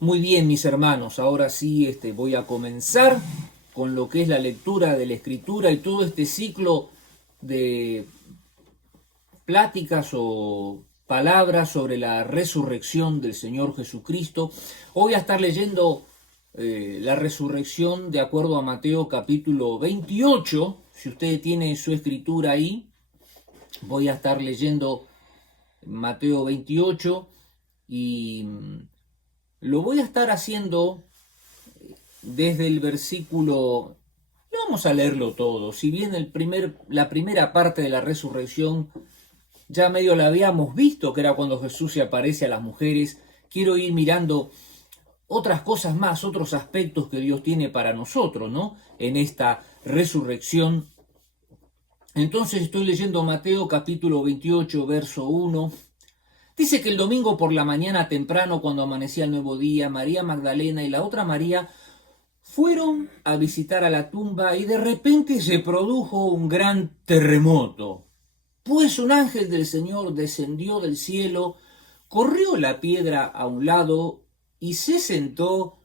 Muy bien, mis hermanos, ahora sí voy a comenzar con lo que es la lectura de la Escritura y todo este ciclo de pláticas o palabras sobre la resurrección del Señor Jesucristo. Hoy voy a estar leyendo la resurrección de acuerdo a Mateo capítulo 28. Si usted tiene su escritura ahí, voy a estar leyendo Mateo 28 y lo voy a estar haciendo desde el versículo, no vamos a leerlo todo, si bien la primera parte de la resurrección ya medio la habíamos visto, que era cuando Jesús se aparece a las mujeres, quiero ir mirando otras cosas más, otros aspectos que Dios tiene para nosotros, ¿no? En esta resurrección. Entonces estoy leyendo Mateo capítulo 28, verso 1. Dice que el domingo por la mañana temprano, cuando amanecía el nuevo día, María Magdalena y la otra María fueron a visitar a la tumba y de repente se produjo un gran terremoto, pues un ángel del Señor descendió del cielo, corrió la piedra a un lado y se sentó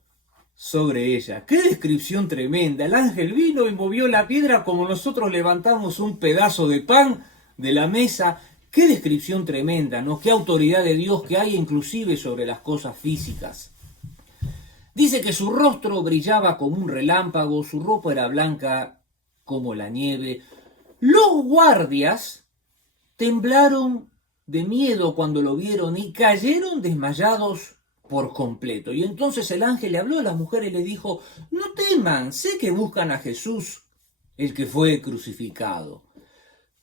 sobre ella. ¡Qué descripción tremenda! El ángel vino y movió la piedra como nosotros levantamos un pedazo de pan de la mesa. ¡Qué descripción tremenda! ¿No? ¡Qué autoridad de Dios que hay inclusive sobre las cosas físicas! Dice que su rostro brillaba como un relámpago, su ropa era blanca como la nieve. Los guardias temblaron de miedo cuando lo vieron y cayeron desmayados por completo. Y entonces el ángel le habló a las mujeres y le dijo: no teman, sé que buscan a Jesús, el que fue crucificado.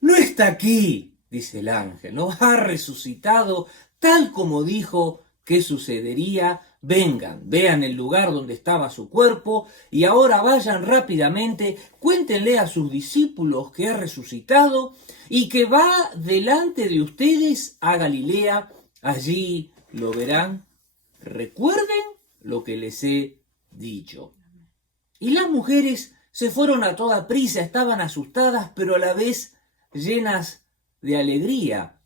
No está aquí, dice el ángel, no ha resucitado tal como dijo que sucedería. Vengan, vean el lugar donde estaba su cuerpo y ahora vayan rápidamente, cuéntenle a sus discípulos que ha resucitado y que va delante de ustedes a Galilea, allí lo verán. Recuerden lo que les he dicho. Y las mujeres se fueron a toda prisa, estaban asustadas, pero a la vez llenas de alegría.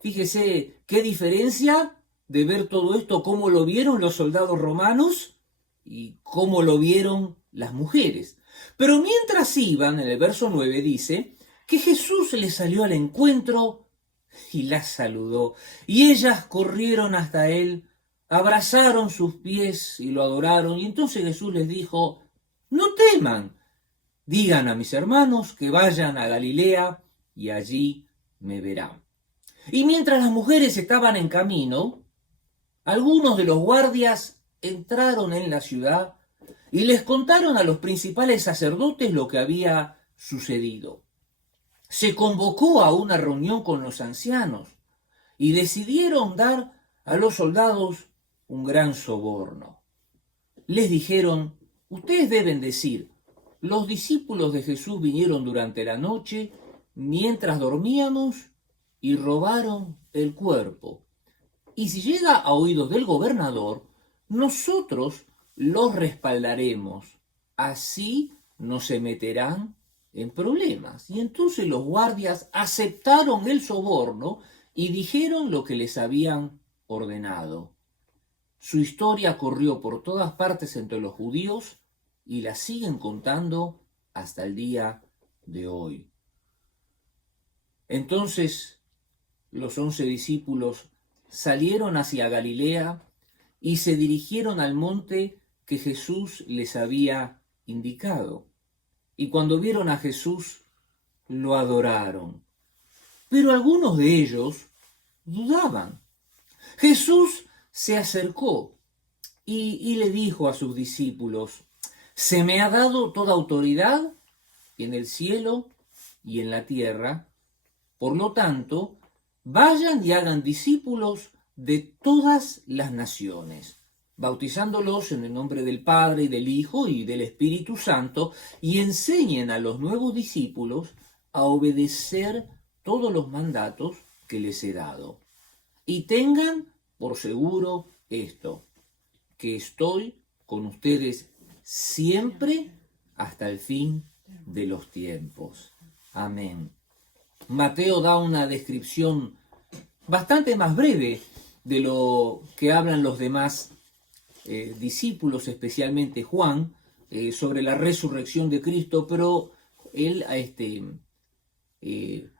Fíjese qué diferencia de ver todo esto, cómo lo vieron los soldados romanos y cómo lo vieron las mujeres. Pero mientras iban, en el verso 9 dice que Jesús les salió al encuentro y las saludó. Y ellas corrieron hasta él, abrazaron sus pies y lo adoraron. Y entonces Jesús les dijo: no teman, digan a mis hermanos que vayan a Galilea y allí me verán. Y mientras las mujeres estaban en camino, algunos de los guardias entraron en la ciudad y les contaron a los principales sacerdotes lo que había sucedido. Se convocó a una reunión con los ancianos y decidieron dar a los soldados un gran soborno. Les dijeron: ustedes deben decir, los discípulos de Jesús vinieron durante la noche mientras dormíamos y robaron el cuerpo. Y si llega a oídos del gobernador, nosotros los respaldaremos. Así no se meterán en problemas. Y entonces los guardias aceptaron el soborno y dijeron lo que les habían ordenado. Su historia corrió por todas partes entre los judíos y la siguen contando hasta el día de hoy. Entonces los 11 discípulos salieron hacia Galilea y se dirigieron al monte que Jesús les había indicado. Y cuando vieron a Jesús, lo adoraron. Pero algunos de ellos dudaban. Jesús se acercó y le dijo a sus discípulos: se me ha dado toda autoridad en el cielo y en la tierra. Por lo tanto, vayan y hagan discípulos de todas las naciones, bautizándolos en el nombre del Padre y del Hijo y del Espíritu Santo, y enseñen a los nuevos discípulos a obedecer todos los mandatos que les he dado. Y tengan por seguro esto, que estoy con ustedes siempre hasta el fin de los tiempos. Amén. Mateo da una descripción bastante más breve de lo que hablan los demás discípulos, especialmente Juan, sobre la resurrección de Cristo, pero él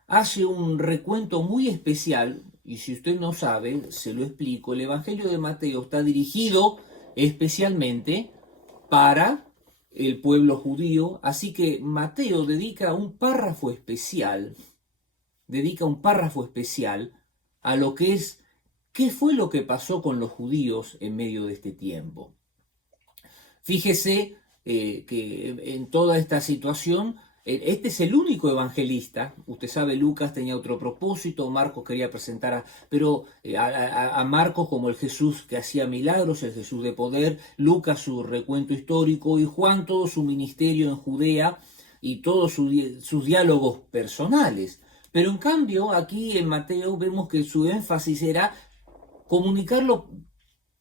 hace un recuento muy especial, y si usted no sabe, se lo explico. El Evangelio de Mateo está dirigido especialmente para el pueblo judío, así que Mateo dedica un párrafo especial a lo que es qué fue lo que pasó con los judíos en medio de este tiempo. Fíjese que en toda esta situación, este es el único evangelista. Usted sabe, Lucas tenía otro propósito, Marcos quería presentar a Marcos como el Jesús que hacía milagros, el Jesús de poder, Lucas su recuento histórico y Juan todo su ministerio en Judea y todos sus diálogos personales. Pero en cambio, aquí en Mateo vemos que su énfasis era comunicarlo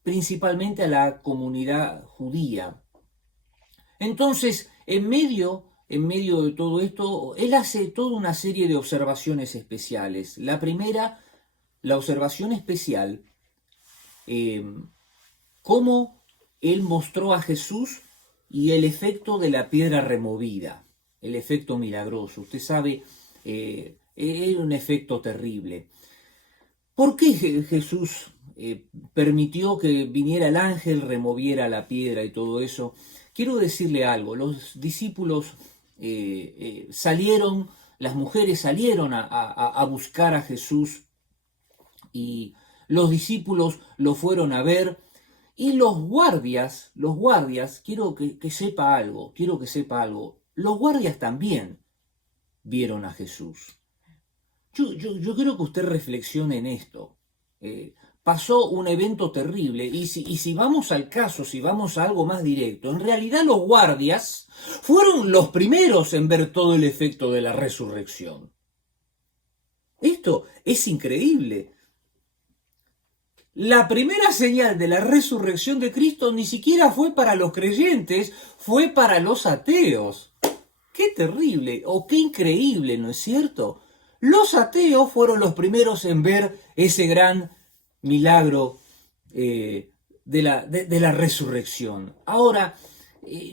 principalmente a la comunidad judía. Entonces, en medio de todo esto, él hace toda una serie de observaciones especiales. La primera, la observación especial, cómo él mostró a Jesús y el efecto de la piedra removida, el efecto milagroso. Usted sabe, es un efecto terrible. ¿Por qué Jesús permitió que viniera el ángel, removiera la piedra y todo eso? Quiero decirle algo, los discípulos salieron, las mujeres salieron a buscar a Jesús y los discípulos lo fueron a ver y los guardias, quiero que sepa algo, los guardias también vieron a Jesús. Yo quiero que usted reflexione en esto. Pasó un evento terrible y si vamos al caso, si vamos a algo más directo, en realidad los guardias fueron los primeros en ver todo el efecto de la resurrección. Esto es increíble. La primera señal de la resurrección de Cristo ni siquiera fue para los creyentes, fue para los ateos. ¡Qué terrible! O qué increíble, ¿no es cierto? Los ateos fueron los primeros en ver ese gran milagro de la resurrección. Ahora,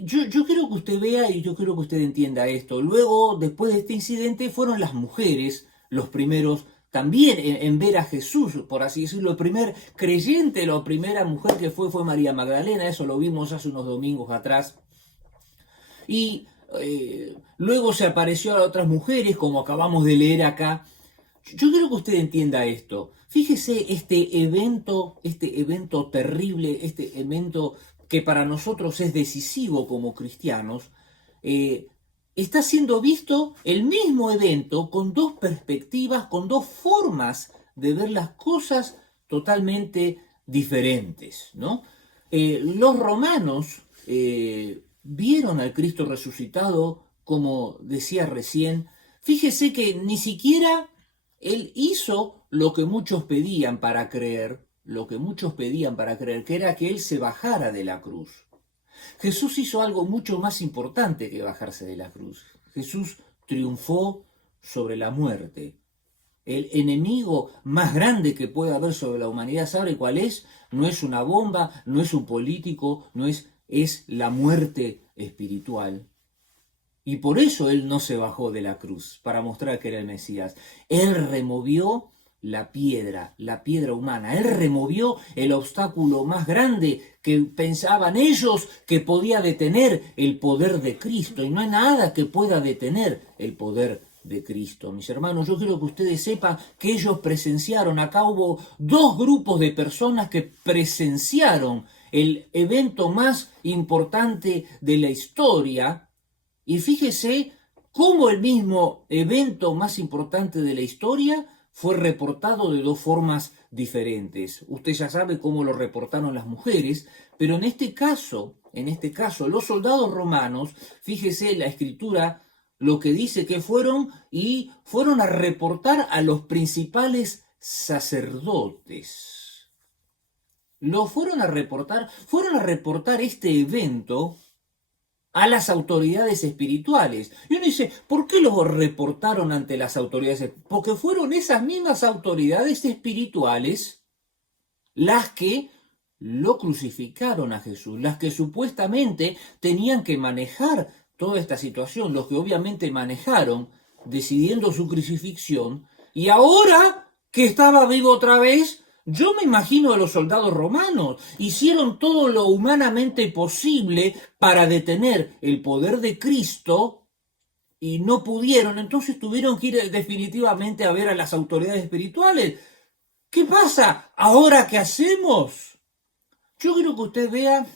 yo quiero que usted vea y yo quiero que usted entienda esto. Luego, después de este incidente, fueron las mujeres los primeros también en ver a Jesús, por así decirlo. El primer creyente, la primera mujer que fue María Magdalena, eso lo vimos hace unos domingos atrás. Y luego se apareció a otras mujeres, como acabamos de leer acá. Yo quiero que usted entienda esto. Fíjese este evento terrible, este evento que para nosotros es decisivo como cristianos, está siendo visto el mismo evento con dos perspectivas, con dos formas de ver las cosas totalmente diferentes, ¿no? Los romanos vieron al Cristo resucitado, como decía recién. Fíjese que ni siquiera él hizo lo que muchos pedían para creer, que era que él se bajara de la cruz. Jesús hizo algo mucho más importante que bajarse de la cruz. Jesús triunfó sobre la muerte. El enemigo más grande que puede haber sobre la humanidad, ¿sabe cuál es? No es una bomba, no es un político, es la muerte espiritual. Y por eso él no se bajó de la cruz, para mostrar que era el Mesías. Él removió la piedra humana. Él removió el obstáculo más grande que pensaban ellos que podía detener el poder de Cristo. Y no hay nada que pueda detener el poder de Cristo. Mis hermanos, yo quiero que ustedes sepan que ellos presenciaron. Acá hubo dos grupos de personas que presenciaron el evento más importante de la historia. Y fíjese cómo el mismo evento más importante de la historia fue reportado de dos formas diferentes. Usted ya sabe cómo lo reportaron las mujeres, pero en este caso, los soldados romanos, fíjese la escritura, lo que dice que fueron a reportar a los principales sacerdotes. Fueron a reportar este evento a las autoridades espirituales. Y uno dice, ¿por qué los reportaron ante las autoridades? Porque fueron esas mismas autoridades espirituales las que lo crucificaron a Jesús, las que supuestamente tenían que manejar toda esta situación, los que obviamente manejaron decidiendo su crucifixión, y ahora que estaba vivo otra vez, yo me imagino a los soldados romanos, hicieron todo lo humanamente posible para detener el poder de Cristo y no pudieron, entonces tuvieron que ir definitivamente a ver a las autoridades espirituales. ¿Qué pasa? ¿Ahora qué hacemos? Yo quiero que usted vea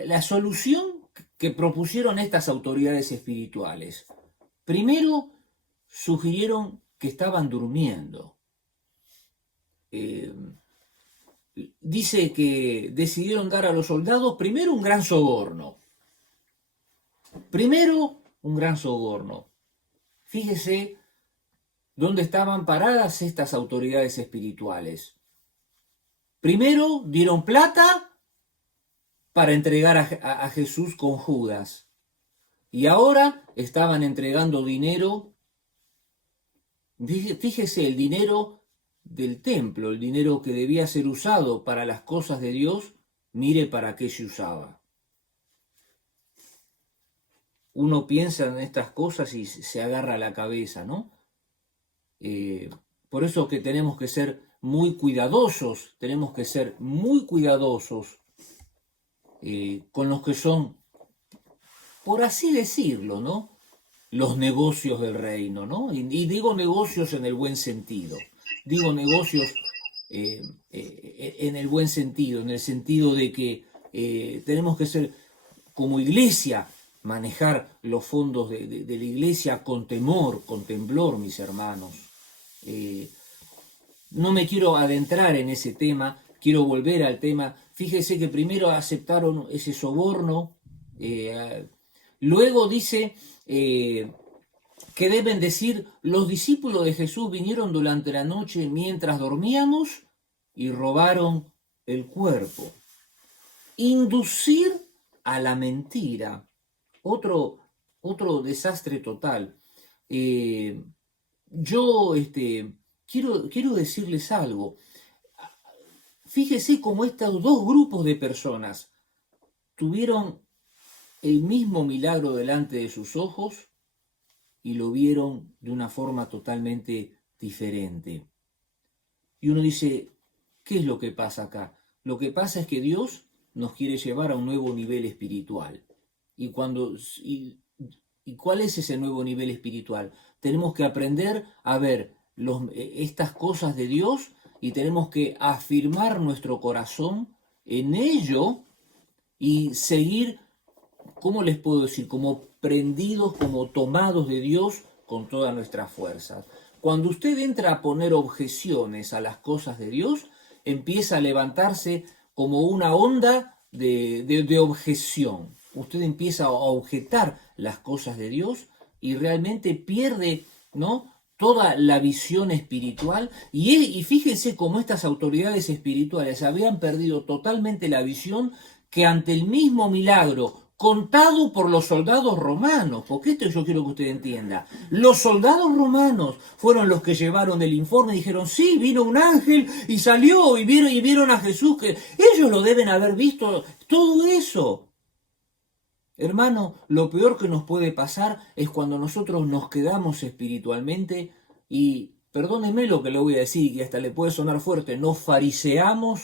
la solución que propusieron estas autoridades espirituales. Primero, sugirieron que estaban durmiendo. Dice que decidieron dar a los soldados primero un gran soborno. Fíjese dónde estaban paradas estas autoridades espirituales. Primero dieron plata para entregar a Jesús con Judas. Y ahora estaban entregando dinero. Fíjese, el dinero del templo, el dinero que debía ser usado para las cosas de Dios, mire para qué se usaba. Uno piensa en estas cosas y se agarra la cabeza, ¿no? Por eso que tenemos que ser muy cuidadosos, con los que son, por así decirlo, ¿no?, los negocios del reino, ¿no? Y digo negocios en el buen sentido. Digo negocios en el buen sentido, en el sentido de que tenemos que ser, como iglesia, manejar los fondos de la iglesia con temor, con temblor, mis hermanos. No me quiero adentrar en ese tema, quiero volver al tema. Fíjese que primero aceptaron ese soborno, luego dice que deben decir: los discípulos de Jesús vinieron durante la noche mientras dormíamos y robaron el cuerpo. Inducir a la mentira, otro desastre total. Yo quiero decirles algo. Fíjese cómo estos dos grupos de personas tuvieron el mismo milagro delante de sus ojos y lo vieron de una forma totalmente diferente. Y uno dice, ¿qué es lo que pasa acá? Lo que pasa es que Dios nos quiere llevar a un nuevo nivel espiritual. ¿Y cuál es ese nuevo nivel espiritual? Tenemos que aprender a ver estas cosas de Dios y tenemos que afirmar nuestro corazón en ello y seguir, ¿cómo les puedo decir? Como prendidos, como tomados de Dios con todas nuestras fuerzas. Cuando usted entra a poner objeciones a las cosas de Dios, empieza a levantarse como una onda de objeción. Usted empieza a objetar las cosas de Dios y realmente pierde, ¿no?, toda la visión espiritual. Y fíjense cómo estas autoridades espirituales habían perdido totalmente la visión que ante el mismo milagro contado por los soldados romanos, porque esto yo quiero que usted entienda, los soldados romanos fueron los que llevaron el informe y dijeron, sí, vino un ángel y salió y vieron a Jesús, que ellos lo deben haber visto, todo eso. Hermano, lo peor que nos puede pasar es cuando nosotros nos quedamos espiritualmente y, perdóneme lo que le voy a decir, que hasta le puede sonar fuerte, nos fariseamos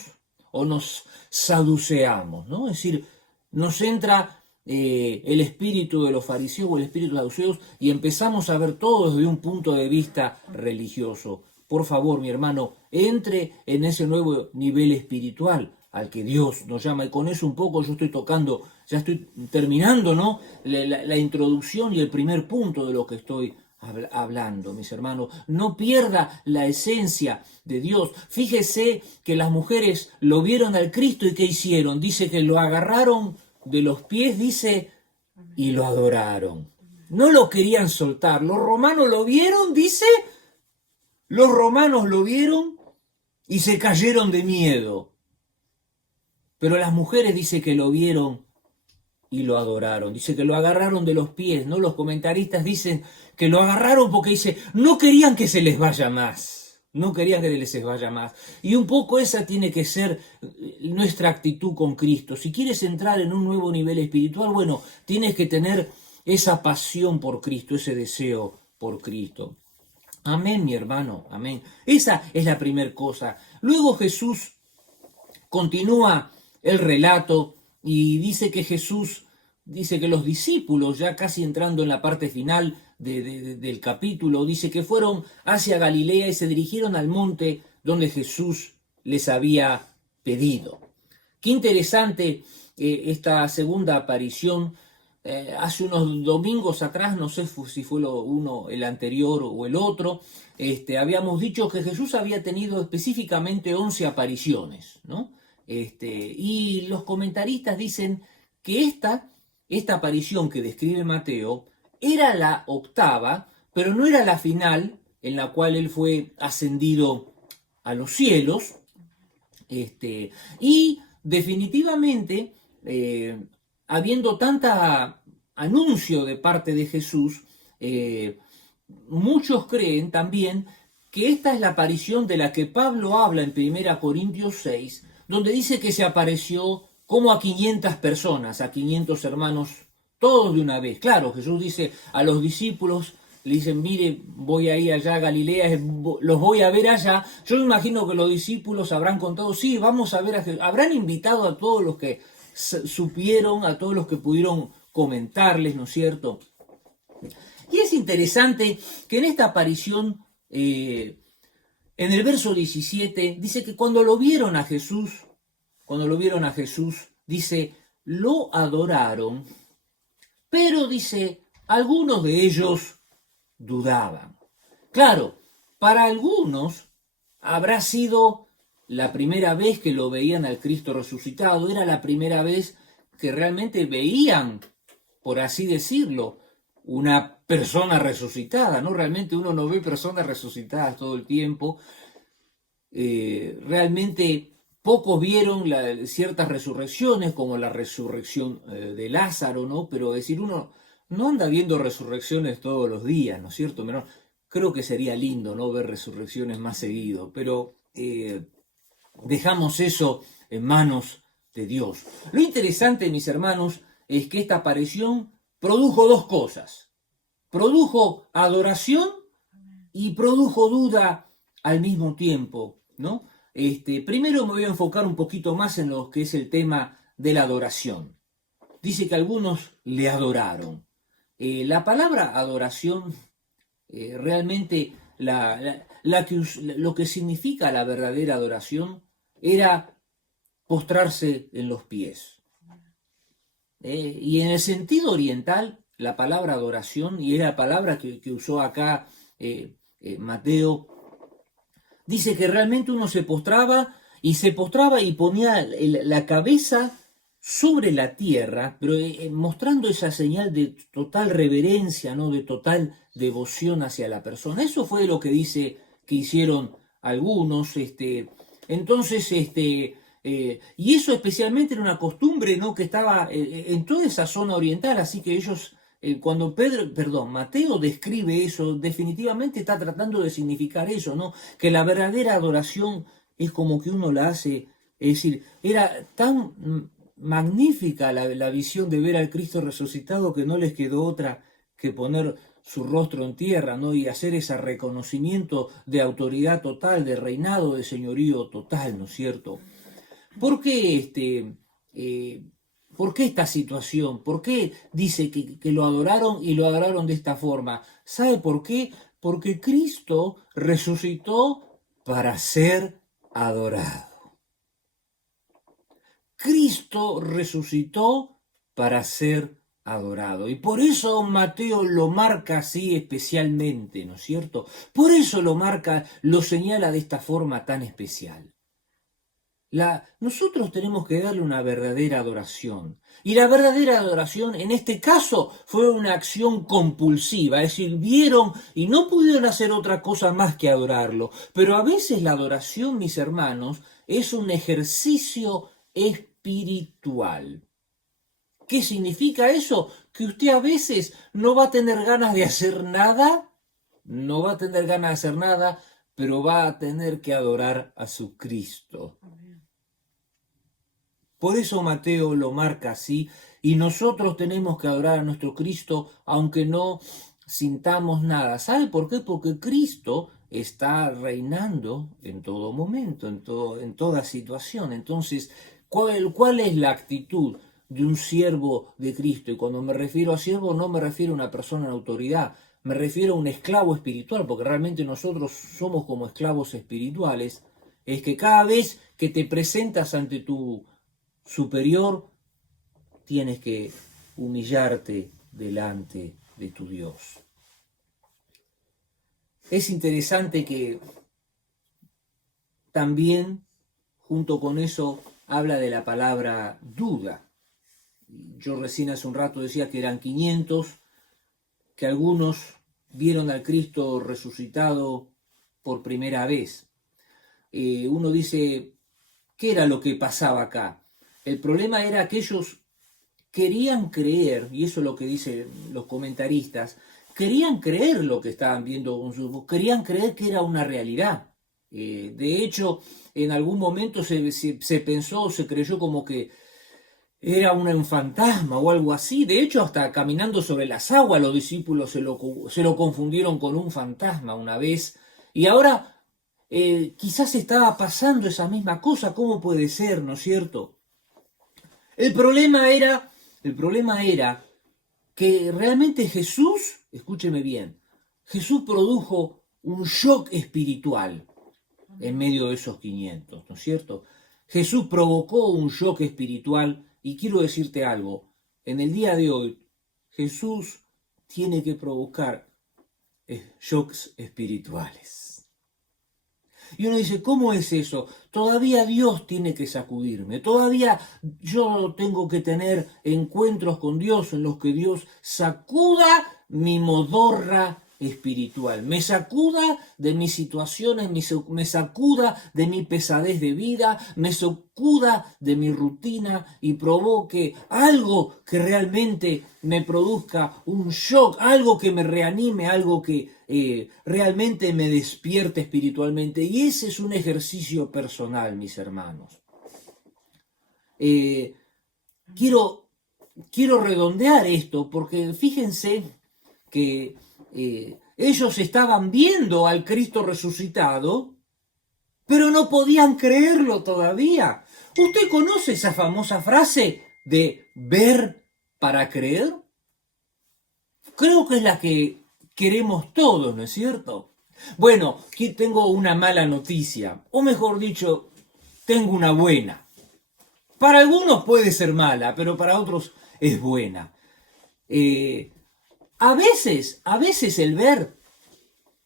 o nos saduceamos, ¿no? Es decir, nos entra el espíritu de los fariseos o el espíritu de los saduceos y empezamos a ver todo desde un punto de vista religioso. Por favor, mi hermano, entre en ese nuevo nivel espiritual al que Dios nos llama, y con eso un poco yo estoy tocando, ya estoy terminando, ¿no?, la introducción y el primer punto de lo que estoy hablando, mis hermanos. No pierda la esencia de Dios. Fíjese que las mujeres lo vieron al Cristo y ¿qué hicieron? Dice que lo agarraron de los pies, dice, y lo adoraron. No lo querían soltar. Los romanos lo vieron, dice, los romanos lo vieron y se cayeron de miedo. Pero las mujeres dice que lo vieron y lo adoraron. Dice que lo agarraron de los pies, ¿no? Los comentaristas dicen que lo agarraron porque dice, no querían que se les vaya más. no querían que les vaya más. Y un poco esa tiene que ser nuestra actitud con Cristo. Si quieres entrar en un nuevo nivel espiritual, bueno, tienes que tener esa pasión por Cristo, ese deseo por Cristo. Amén, mi hermano, amén. Esa es la primera cosa. Luego Jesús continúa el relato y dice que los discípulos, ya casi entrando en la parte final del capítulo, dice que fueron hacia Galilea y se dirigieron al monte donde Jesús les había pedido. Qué interesante esta segunda aparición. Hace unos domingos atrás, no sé si fue el anterior o el otro, habíamos dicho que Jesús había tenido específicamente 11 apariciones, ¿no? Y los comentaristas dicen que esta aparición que describe Mateo era la octava, pero no era la final en la cual él fue ascendido a los cielos. Y definitivamente, habiendo tanta anuncio de parte de Jesús, muchos creen también que esta es la aparición de la que Pablo habla en 1 Corintios 6, donde dice que se apareció como a 500 personas, a 500 hermanos, todos de una vez. Claro, Jesús dice a los discípulos, le dicen, mire, voy a ir allá a Galilea, los voy a ver allá. Yo me imagino que los discípulos habrán contado, sí, vamos a ver a Jesús. Habrán invitado a todos los que supieron, a todos los que pudieron comentarles, ¿no es cierto? Y es interesante que en esta aparición, en el verso 17, dice que cuando lo vieron a Jesús, dice, lo adoraron, pero dice, algunos de ellos dudaban. Claro, para algunos habrá sido la primera vez que lo veían al Cristo resucitado, era la primera vez que realmente veían, por así decirlo, una persona resucitada, ¿no? Realmente uno no ve personas resucitadas todo el tiempo. Realmente pocos vieron ciertas resurrecciones, como la resurrección de Lázaro, ¿no? Pero decir, uno no anda viendo resurrecciones todos los días, ¿no es cierto? Pero creo que sería lindo, ¿no? Ver resurrecciones más seguido, pero dejamos eso en manos de Dios. Lo interesante, mis hermanos, es que esta aparición produjo dos cosas. Produjo adoración y produjo duda al mismo tiempo, ¿no? Primero me voy a enfocar un poquito más en lo que es el tema de la adoración. Dice que algunos le adoraron. La palabra adoración, realmente lo que significa la verdadera adoración era postrarse en los pies. Y en el sentido oriental, la palabra adoración, y era la palabra que usó acá Mateo, dice que realmente uno se postraba y ponía la cabeza sobre la tierra, pero mostrando esa señal de total reverencia, ¿no? De total devoción hacia la persona. Eso fue lo que dice que hicieron algunos. Entonces, y eso especialmente era una costumbre, ¿no? Que estaba en toda esa zona oriental, así que ellos, cuando Mateo describe eso, definitivamente está tratando de significar eso, ¿no? Que la verdadera adoración es como que uno la hace, es decir, era tan magnífica la visión de ver al Cristo resucitado que no les quedó otra que poner su rostro en tierra, ¿no? Y hacer ese reconocimiento de autoridad total, de reinado, de señorío total, ¿no es cierto? ¿Por qué ¿por qué esta situación? ¿Por qué dice que lo adoraron y lo adoraron de esta forma? ¿Sabe por qué? Porque Cristo resucitó para ser adorado. Cristo resucitó para ser adorado. Y por eso Mateo lo marca así especialmente, ¿no es cierto? Por eso lo señala de esta forma tan especial. Nosotros tenemos que darle una verdadera adoración. Y la verdadera adoración, en este caso, fue una acción compulsiva. Es decir, vieron y no pudieron hacer otra cosa más que adorarlo. Pero a veces la adoración, mis hermanos, es un ejercicio espiritual. ¿Qué significa eso? Que usted a veces no va a tener ganas de hacer nada, pero va a tener que adorar a su Cristo. Por eso Mateo lo marca así, y nosotros tenemos que adorar a nuestro Cristo aunque no sintamos nada. ¿Sabe por qué? Porque Cristo está reinando en todo momento, en toda situación. Entonces, ¿cuál es la actitud de un siervo de Cristo? Y cuando me refiero a siervo, no me refiero a una persona en autoridad, me refiero a un esclavo espiritual, porque realmente nosotros somos como esclavos espirituales. Es que cada vez que te presentas ante tu superior, tienes que humillarte delante de tu Dios. Es interesante que también, junto con eso, habla de la palabra duda. Yo recién hace un rato decía que eran 500, que algunos vieron al Cristo resucitado por primera vez. Uno dice, ¿qué era lo que pasaba acá? El problema era que ellos querían creer, y eso es lo que dicen los comentaristas, querían creer lo que estaban viendo con sus ojos, querían creer que era una realidad. De hecho, en algún momento se pensó, se creyó como que era un fantasma o algo así. De hecho, hasta caminando sobre las aguas, los discípulos se lo confundieron con un fantasma una vez. Y ahora quizás estaba pasando esa misma cosa. ¿Cómo puede ser, no es cierto? El problema era que realmente Jesús, escúcheme bien, Jesús produjo un shock espiritual en medio de esos 500, ¿no es cierto? Jesús provocó un shock espiritual, y quiero decirte algo, en el día de hoy Jesús tiene que provocar shocks espirituales. Y uno dice, ¿cómo es eso? Todavía Dios tiene que sacudirme, todavía yo tengo que tener encuentros con Dios en los que Dios sacuda mi modorra espiritual, me sacuda de mis situaciones, me sacuda de mi pesadez de vida, me sacuda de mi rutina y provoque algo que realmente me produzca un shock, algo que me reanime, algo que realmente me despierte espiritualmente. Y ese es un ejercicio personal, mis hermanos. Quiero redondear esto porque fíjense que ellos estaban viendo al Cristo resucitado, pero no podían creerlo todavía. ¿Usted conoce esa famosa frase de ver para creer? Creo que es la que queremos todos, ¿no es cierto? Bueno, aquí tengo una mala noticia, o mejor dicho, tengo una buena. Para algunos puede ser mala, pero para otros es buena. A veces el ver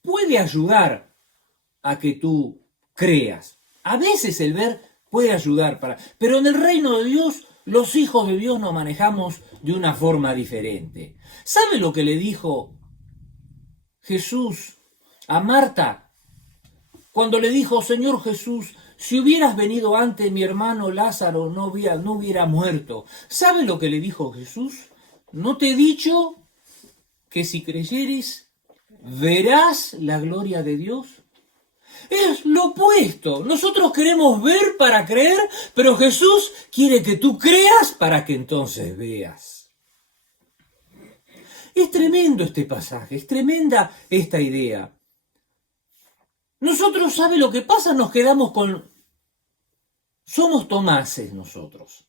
puede ayudar a que tú creas. A veces el ver puede ayudar pero en el reino de Dios, los hijos de Dios nos manejamos de una forma diferente. ¿Sabe lo que le dijo Jesús a Marta cuando le dijo, Señor Jesús, si hubieras venido antes, mi hermano Lázaro no hubiera muerto? ¿Sabe lo que le dijo Jesús? ¿No te he dicho que si creyeres verás la gloria de Dios? Es lo opuesto. Nosotros queremos ver para creer, pero Jesús quiere que tú creas para que entonces veas. Es tremendo este pasaje, es tremenda esta idea. Nosotros, ¿sabe lo que pasa? Nos quedamos con... Somos Tomases nosotros.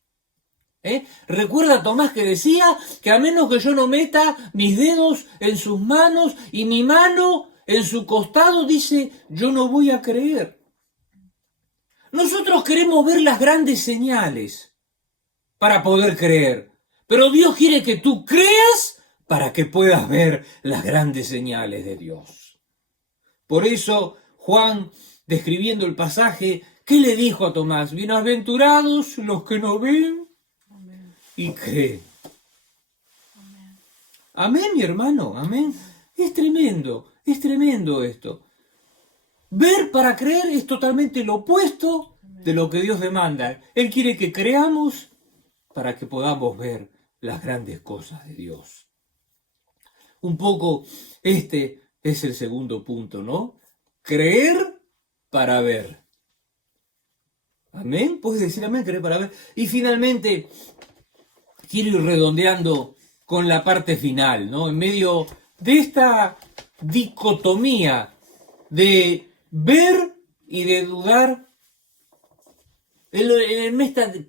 Recuerda Tomás que decía que a menos que yo no meta mis dedos en sus manos y mi mano en su costado, dice, yo no voy a creer. Nosotros queremos ver las grandes señales para poder creer, pero Dios quiere que tú creas para que puedas ver las grandes señales de Dios. Por eso Juan, describiendo el pasaje, ¿qué le dijo a Tomás? Bienaventurados los que no ven y creen. Amén, mi hermano, amén. Es tremendo esto. Ver para creer es totalmente lo opuesto de lo que Dios demanda. Él quiere que creamos para que podamos ver las grandes cosas de Dios. Un poco este es el segundo punto, ¿no? Creer para ver. Amén. Puedes decir amén, querer para ver. Y finalmente, quiero ir redondeando con la parte final, ¿no? En medio de esta dicotomía de ver y de dudar.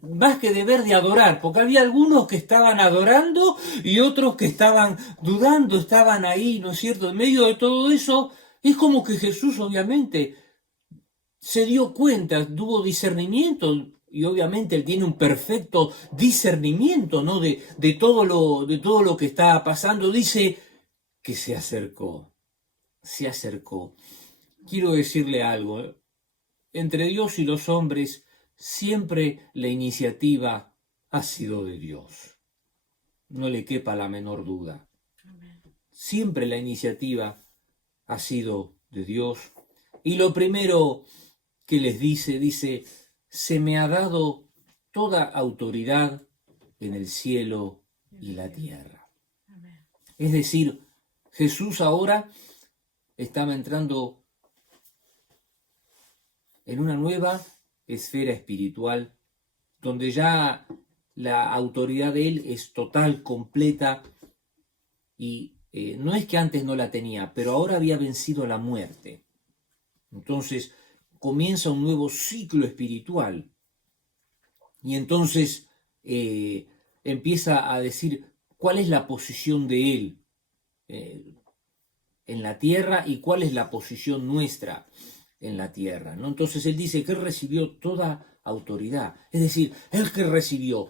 Más que de ver, de adorar, porque había algunos que estaban adorando y otros que estaban dudando, estaban ahí, ¿no es cierto? En medio de todo eso, es como que Jesús obviamente se dio cuenta, tuvo discernimiento, y obviamente él tiene un perfecto discernimiento, ¿no? De todo lo que estaba pasando. Dice que se acercó, se acercó. Quiero decirle algo, ¿eh? Entre Dios y los hombres, siempre la iniciativa ha sido de Dios. No le quepa la menor duda. Siempre la iniciativa ha sido de Dios. Y lo primero que les dice, se me ha dado toda autoridad en el cielo y la tierra. Es decir, Jesús ahora estaba entrando en una nueva esfera espiritual, donde ya la autoridad de él es total, completa, y no es que antes no la tenía, pero ahora había vencido la muerte. Entonces comienza un nuevo ciclo espiritual, y entonces empieza a decir cuál es la posición de él en la tierra y cuál es la posición nuestra en la tierra, ¿no? Entonces él dice que él recibió toda autoridad, es decir, él que recibió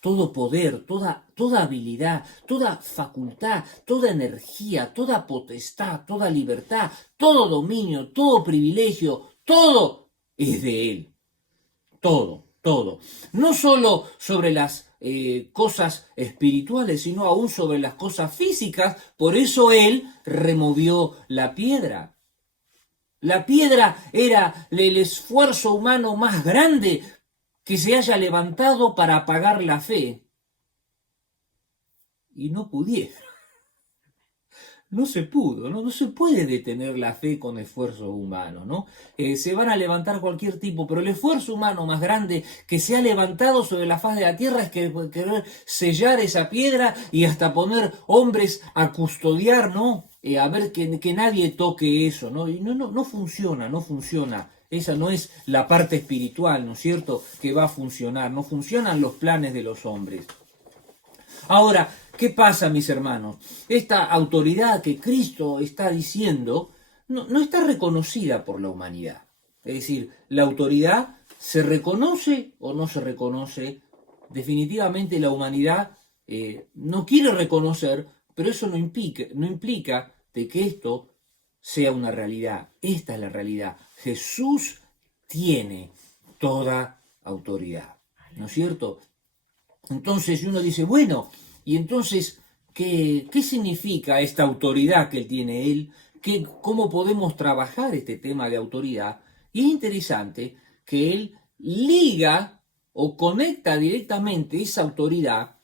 todo poder, toda habilidad, toda facultad, toda energía, toda potestad, toda libertad, todo dominio, todo privilegio, todo es de él, todo. No solo sobre las cosas espirituales, sino aún sobre las cosas físicas. Por eso él removió la piedra. La piedra era el esfuerzo humano más grande que se haya levantado para apagar la fe. Y no pudieron. No se pudo, ¿no? No se puede detener la fe con esfuerzo humano, ¿no? Se van a levantar cualquier tipo, pero el esfuerzo humano más grande que se ha levantado sobre la faz de la tierra es querer sellar esa piedra y hasta poner hombres a custodiar, ¿no? A ver que nadie toque eso, ¿no? Y no funciona. Esa no es la parte espiritual, ¿no es cierto?, que va a funcionar. No funcionan los planes de los hombres. Ahora, ¿qué pasa, mis hermanos? Esta autoridad que Cristo está diciendo no está reconocida por la humanidad. Es decir, la autoridad se reconoce o no se reconoce. Definitivamente la humanidad no quiere reconocer, pero eso no implica de que esto sea una realidad. Esta es la realidad. Jesús tiene toda autoridad, ¿no es cierto? Entonces uno dice, bueno, y entonces, ¿qué significa esta autoridad que tiene él? ¿Cómo podemos trabajar este tema de autoridad? Y es interesante que él liga o conecta directamente esa autoridad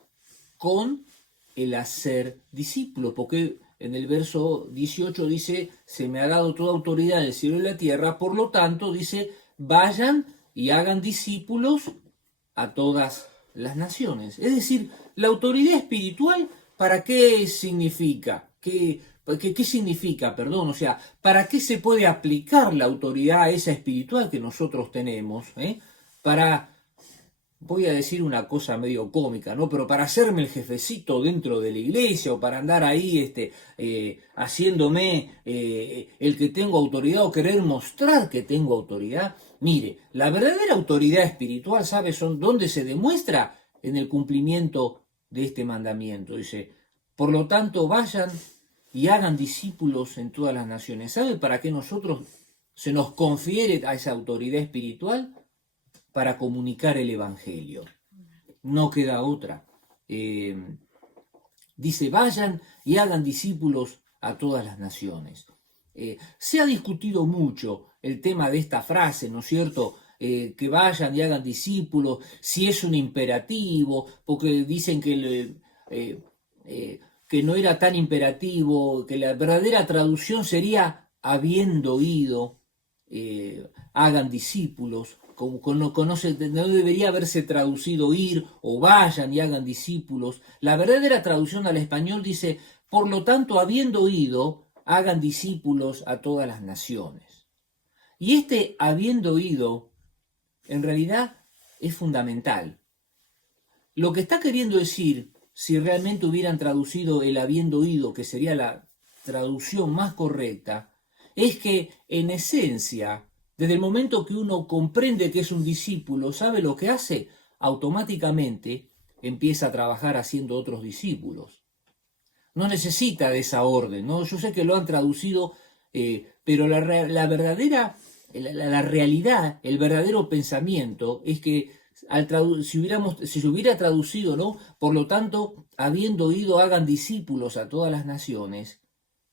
con el hacer discípulo, porque en el verso 18 dice, se me ha dado toda autoridad en el cielo y la tierra, por lo tanto, dice, vayan y hagan discípulos a todas las naciones. Es decir, la autoridad espiritual, ¿para qué significa? ¿Qué significa, perdón? O sea, ¿para qué se puede aplicar la autoridad esa espiritual que nosotros tenemos? Para, voy a decir una cosa medio cómica, ¿no? Pero para hacerme el jefecito dentro de la iglesia o para andar ahí haciéndome el que tengo autoridad o querer mostrar que tengo autoridad. Mire, la verdadera autoridad espiritual, ¿sabe dónde se demuestra? En el cumplimiento de este mandamiento. Dice, por lo tanto, vayan y hagan discípulos en todas las naciones. ¿Sabe para qué nosotros se nos confiere a esa autoridad espiritual? Para comunicar el Evangelio. No queda otra. Dice, vayan y hagan discípulos a todas las naciones. Se ha discutido mucho el tema de esta frase, ¿no es cierto?, que vayan y hagan discípulos, si es un imperativo, porque dicen que no era tan imperativo, que la verdadera traducción sería habiendo ido. hagan discípulos, no debería haberse traducido ir o vayan y hagan discípulos. La verdadera traducción al español dice, por lo tanto, habiendo ido, hagan discípulos a todas las naciones. Y este habiendo ido, en realidad, es fundamental. Lo que está queriendo decir, si realmente hubieran traducido el habiendo ido, que sería la traducción más correcta, es que en esencia, desde el momento que uno comprende que es un discípulo, ¿sabe lo que hace? Automáticamente empieza a trabajar haciendo otros discípulos. No necesita de esa orden, ¿no? Yo sé que lo han traducido, pero la verdadera, la realidad, el verdadero pensamiento es que si se hubiera traducido, ¿no? Por lo tanto, habiendo ido, hagan discípulos a todas las naciones,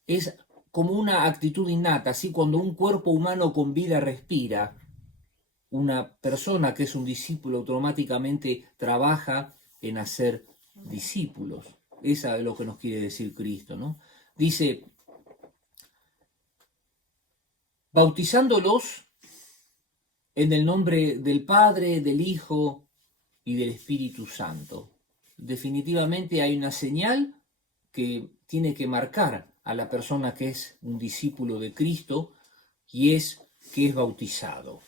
es como una actitud innata, así cuando un cuerpo humano con vida respira, una persona que es un discípulo automáticamente trabaja en hacer discípulos. Esa es lo que nos quiere decir Cristo, ¿no? Dice, bautizándolos en el nombre del Padre, del Hijo y del Espíritu Santo. Definitivamente hay una señal que tiene que marcar a la persona que es un discípulo de Cristo, y es que es bautizado.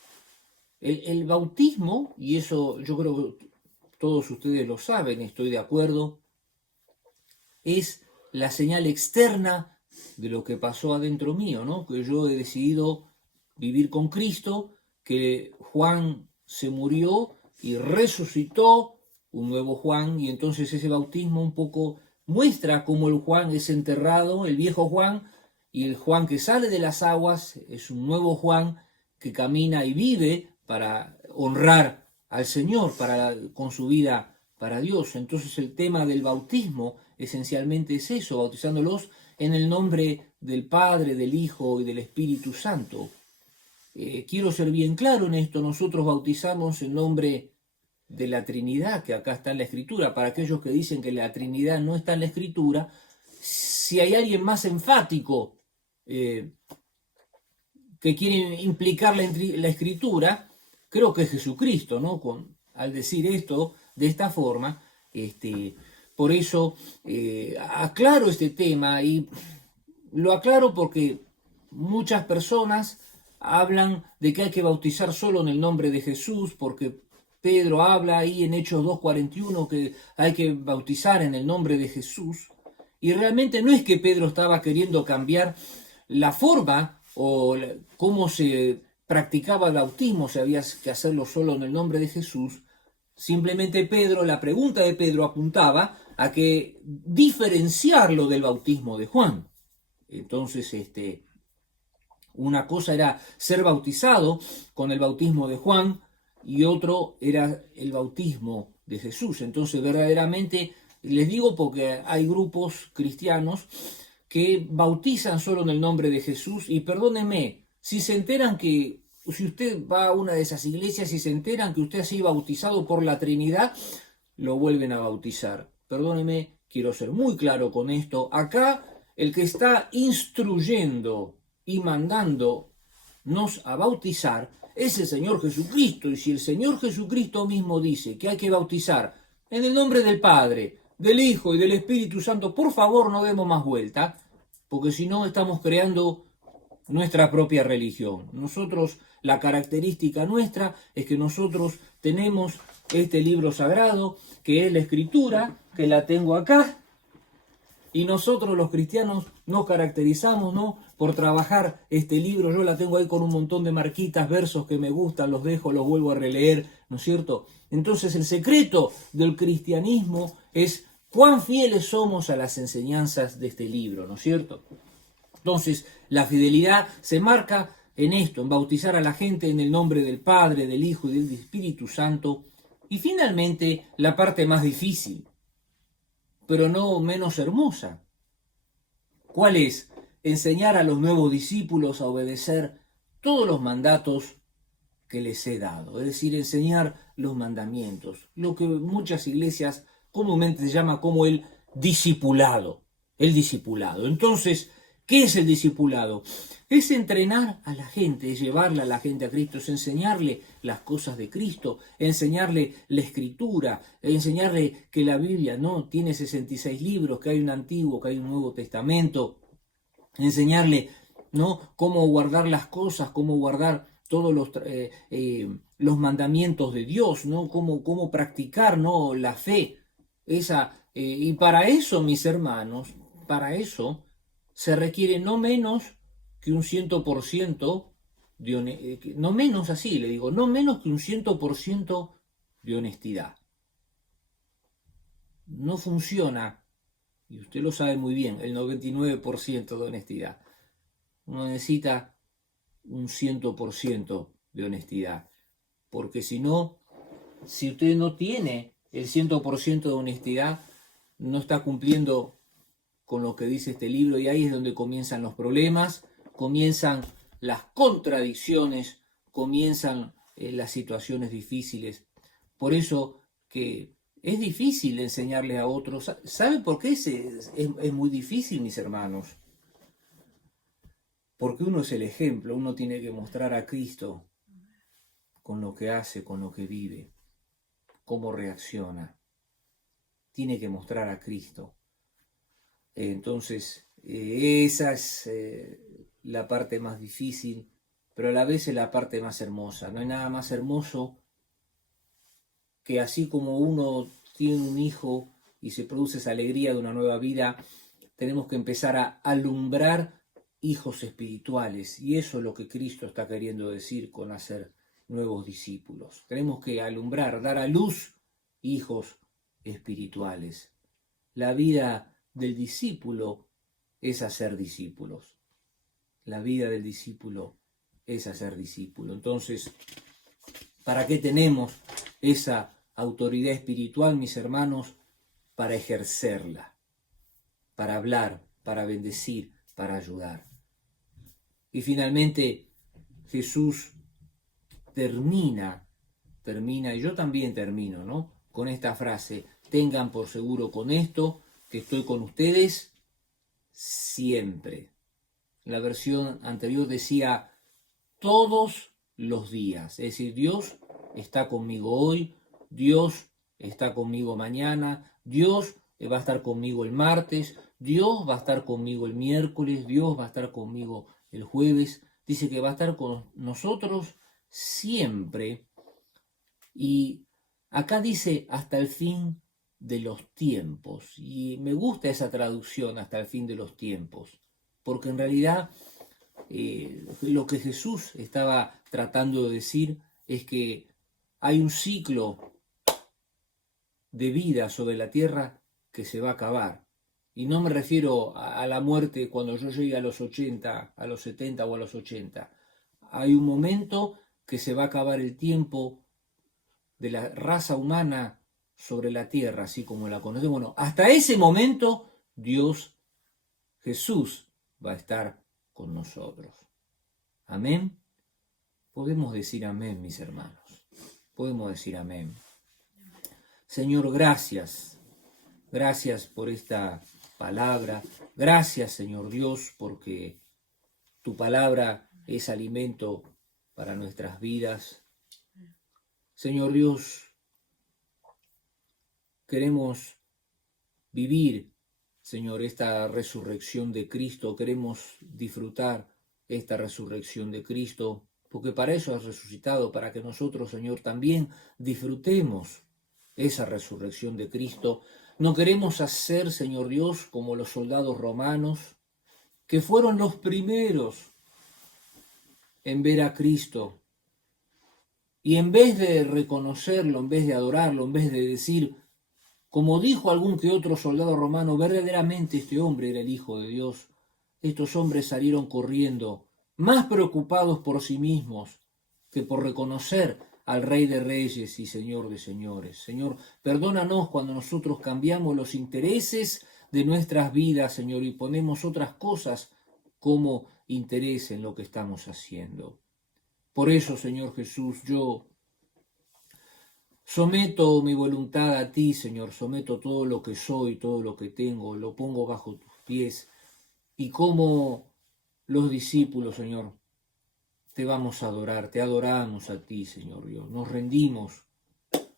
El bautismo, y eso yo creo que todos ustedes lo saben, estoy de acuerdo, es la señal externa de lo que pasó adentro mío, ¿no? Que yo he decidido vivir con Cristo, que Juan se murió y resucitó, un nuevo Juan, y entonces ese bautismo un poco muestra cómo el Juan es enterrado, el viejo Juan, y el Juan que sale de las aguas es un nuevo Juan que camina y vive para honrar al Señor, con su vida para Dios. Entonces el tema del bautismo esencialmente es eso, bautizándolos en el nombre del Padre, del Hijo y del Espíritu Santo. Quiero ser bien claro en esto, nosotros bautizamos en nombre de la Trinidad, que acá está en la Escritura. Para aquellos que dicen que la Trinidad no está en la Escritura, si hay alguien más enfático que quiere implicar la Escritura, creo que es Jesucristo, ¿no? Al decir esto de esta forma, por eso aclaro este tema, y lo aclaro porque muchas personas hablan de que hay que bautizar solo en el nombre de Jesús, porque Pedro habla ahí en Hechos 2:41 que hay que bautizar en el nombre de Jesús, y realmente no es que Pedro estaba queriendo cambiar la forma o cómo se practicaba el bautismo, si había que hacerlo solo en el nombre de Jesús. Simplemente la pregunta de Pedro apuntaba a que diferenciarlo del bautismo de Juan. Entonces, una cosa era ser bautizado con el bautismo de Juan y otro era el bautismo de Jesús. Entonces, verdaderamente, les digo porque hay grupos cristianos que bautizan solo en el nombre de Jesús, y perdónenme, si usted va a una de esas iglesias y se enteran que usted ha sido bautizado por la Trinidad, lo vuelven a bautizar. Perdóneme, quiero ser muy claro con esto. Acá el que está instruyendo y mandándonos a bautizar es el Señor Jesucristo. Y si el Señor Jesucristo mismo dice que hay que bautizar en el nombre del Padre, del Hijo y del Espíritu Santo, por favor no demos más vuelta, porque si no estamos creando nuestra propia religión. Nosotros, la característica nuestra es que nosotros tenemos este libro sagrado, que es la Escritura, que la tengo acá, y nosotros los cristianos nos caracterizamos, ¿no?, por trabajar este libro. Yo la tengo ahí con un montón de marquitas, versos que me gustan, los dejo, los vuelvo a releer, ¿no es cierto? Entonces el secreto del cristianismo es cuán fieles somos a las enseñanzas de este libro, ¿no es cierto? Entonces, la fidelidad se marca en esto, en bautizar a la gente en el nombre del Padre, del Hijo y del Espíritu Santo. Y finalmente, la parte más difícil, pero no menos hermosa. ¿Cuál es? Enseñar a los nuevos discípulos a obedecer todos los mandatos que les he dado. Es decir, enseñar los mandamientos. Lo que muchas iglesias comúnmente se llama como el discipulado. El discipulado. Entonces, ¿Qué es el discipulado? Es entrenar a la gente, es llevarle a la gente a Cristo, es enseñarle las cosas de Cristo, enseñarle la Escritura, enseñarle que la Biblia no tiene 66 libros, que hay un Antiguo, que hay un Nuevo Testamento, enseñarle, ¿no?, cómo guardar las cosas, cómo guardar todos los mandamientos de Dios, ¿no?, cómo practicar, ¿no?, la fe. Y para eso, mis hermanos, para eso se requiere no menos que un 100% no menos así, le digo, no menos que un 100% de honestidad. No funciona, y usted lo sabe muy bien, el 99% de honestidad. Uno necesita un 100% de honestidad, porque si no, si usted no tiene el 100% de honestidad, no está cumpliendo con lo que dice este libro, y ahí es donde comienzan los problemas, comienzan las contradicciones, comienzan las situaciones difíciles. Por eso que es difícil enseñarle a otros. ¿Sabe por qué es muy difícil, mis hermanos? Porque uno es el ejemplo, uno tiene que mostrar a Cristo con lo que hace, con lo que vive, cómo reacciona. Tiene que mostrar a Cristo. Entonces, esa es la parte más difícil, pero a la vez es la parte más hermosa. No hay nada más hermoso que así como uno tiene un hijo y se produce esa alegría de una nueva vida, tenemos que empezar a alumbrar hijos espirituales. Y eso es lo que Cristo está queriendo decir con hacer nuevos discípulos. Tenemos que alumbrar, dar a luz hijos espirituales. La vida del discípulo es hacer discípulos. La vida del discípulo es hacer discípulo. Entonces, ¿para qué tenemos esa autoridad espiritual, mis hermanos? Para ejercerla, para hablar, para bendecir, para ayudar. Y finalmente Jesús termina, y yo también termino, ¿no?, con esta frase: tengan por seguro con esto, que estoy con ustedes siempre. La versión anterior decía todos los días, es decir, Dios está conmigo hoy, Dios está conmigo mañana, Dios va a estar conmigo el martes, Dios va a estar conmigo el miércoles, Dios va a estar conmigo el jueves. Dice que va a estar con nosotros siempre. Y acá dice hasta el fin de los tiempos. Y me gusta esa traducción, hasta el fin de los tiempos, porque en realidad lo que Jesús estaba tratando de decir es que hay un ciclo de vida sobre la tierra que se va a acabar. Y no me refiero a la muerte cuando yo llegue a los 80, a los 70 o a los 80. Hay un momento que se va a acabar el tiempo de la raza humana sobre la tierra, así como la conocemos. Bueno, hasta ese momento Dios, Jesús, va a estar con nosotros. Amén. Podemos decir amén, mis hermanos. Podemos decir amén. Señor, gracias. Gracias por esta palabra. Gracias, Señor Dios, porque tu palabra es alimento para nuestras vidas. Señor Dios, queremos vivir, Señor, esta resurrección de Cristo. Queremos disfrutar esta resurrección de Cristo, porque para eso has resucitado, para que nosotros, Señor, también disfrutemos esa resurrección de Cristo. No queremos hacer, Señor Dios, como los soldados romanos, que fueron los primeros en ver a Cristo. Y en vez de reconocerlo, en vez de adorarlo, en vez de decir, como dijo algún que otro soldado romano, verdaderamente este hombre era el Hijo de Dios, estos hombres salieron corriendo, más preocupados por sí mismos que por reconocer al Rey de Reyes y Señor de Señores. Señor, perdónanos cuando nosotros cambiamos los intereses de nuestras vidas, Señor, y ponemos otras cosas como interés en lo que estamos haciendo. Por eso, Señor Jesús, yo someto mi voluntad a ti, Señor, someto todo lo que soy, todo lo que tengo, lo pongo bajo tus pies y cómo los discípulos, Señor, te vamos a adorar, te adoramos a ti, Señor Dios. Nos rendimos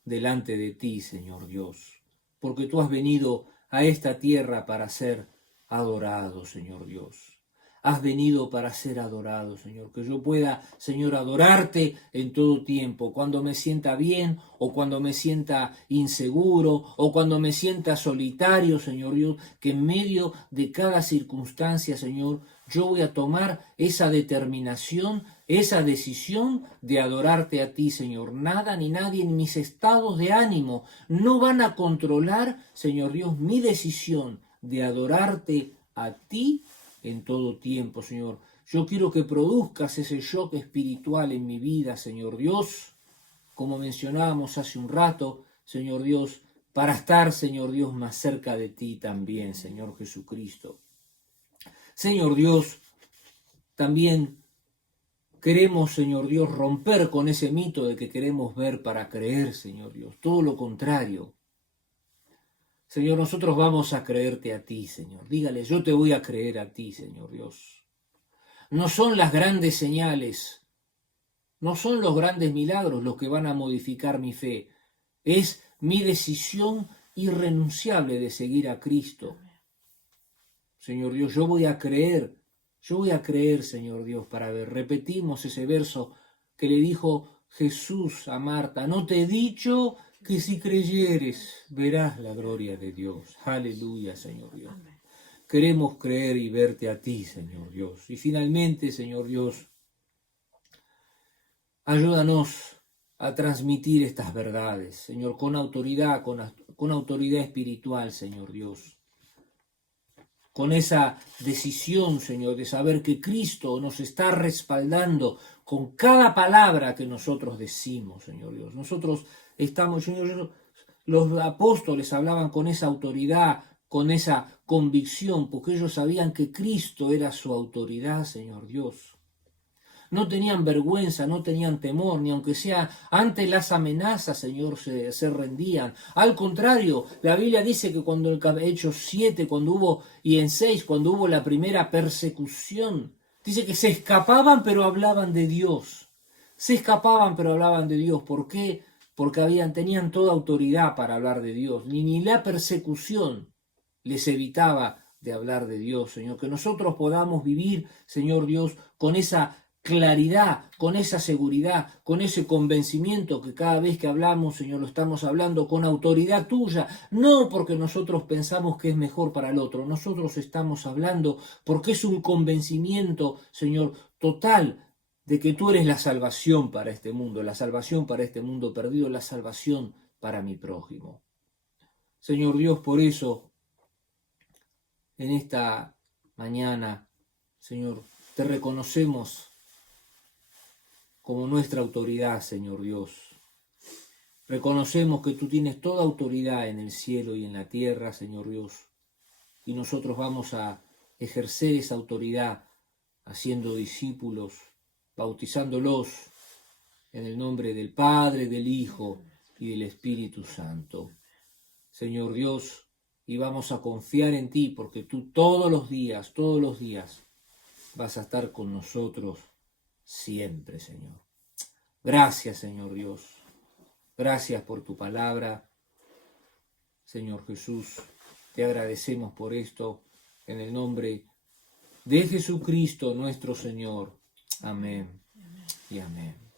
delante de ti, Señor Dios, porque tú has venido a esta tierra para ser adorado, Señor Dios. Has venido para ser adorado, Señor. Que yo pueda, Señor, adorarte en todo tiempo, cuando me sienta bien o cuando me sienta inseguro o cuando me sienta solitario, Señor Dios, que en medio de cada circunstancia, Señor, yo voy a tomar esa determinación, esa decisión de adorarte a ti, Señor. Nada ni nadie en mis estados de ánimo no van a controlar, Señor Dios, mi decisión de adorarte a ti en todo tiempo, Señor. Yo quiero que produzcas ese shock espiritual en mi vida, Señor Dios, como mencionábamos hace un rato, Señor Dios, para estar, Señor Dios, más cerca de ti también, Señor Jesucristo. Señor Dios, también queremos, Señor Dios, romper con ese mito de que queremos ver para creer, Señor Dios. Todo lo contrario. Señor, nosotros vamos a creerte a ti, Señor. Dígale, yo te voy a creer a ti, Señor Dios. No son las grandes señales, no son los grandes milagros los que van a modificar mi fe. Es mi decisión irrenunciable de seguir a Cristo. Señor Dios, yo voy a creer, Señor Dios, para ver. Repetimos ese verso que le dijo Jesús a Marta, no te he dicho que si creyeres verás la gloria de Dios. Aleluya, Señor Dios. Queremos creer y verte a ti, Señor Dios. Y finalmente, Señor Dios, ayúdanos a transmitir estas verdades, Señor, con autoridad, con autoridad espiritual, Señor Dios. Con esa decisión, Señor, de saber que Cristo nos está respaldando con cada palabra que nosotros decimos, Señor Dios. Nosotros estamos, Señor Dios, los apóstoles hablaban con esa autoridad, con esa convicción, porque ellos sabían que Cristo era su autoridad, Señor Dios. No tenían vergüenza, no tenían temor, ni aunque sea ante las amenazas, Señor, se rendían. Al contrario, la Biblia dice que cuando en Hechos 7, y en 6, cuando hubo la primera persecución, dice que se escapaban pero hablaban de Dios. Se escapaban pero hablaban de Dios. ¿Por qué? Porque tenían toda autoridad para hablar de Dios. Ni la persecución les evitaba de hablar de Dios, Señor. Que nosotros podamos vivir, Señor Dios, con esa claridad, con esa seguridad, con ese convencimiento que cada vez que hablamos, Señor, lo estamos hablando con autoridad tuya, no porque nosotros pensamos que es mejor para el otro, nosotros estamos hablando porque es un convencimiento, Señor, total de que tú eres la salvación para este mundo, la salvación para este mundo perdido, la salvación para mi prójimo. Señor Dios, por eso, en esta mañana, Señor, te reconocemos como nuestra autoridad, Señor Dios. Reconocemos que tú tienes toda autoridad en el cielo y en la tierra, Señor Dios. Y nosotros vamos a ejercer esa autoridad haciendo discípulos, bautizándolos en el nombre del Padre, del Hijo y del Espíritu Santo. Señor Dios, y vamos a confiar en ti porque tú todos los días, vas a estar con nosotros siempre, Señor. Gracias, Señor Dios. Gracias por tu palabra. Señor Jesús, te agradecemos por esto en el nombre de Jesucristo nuestro Señor. Amén y amén.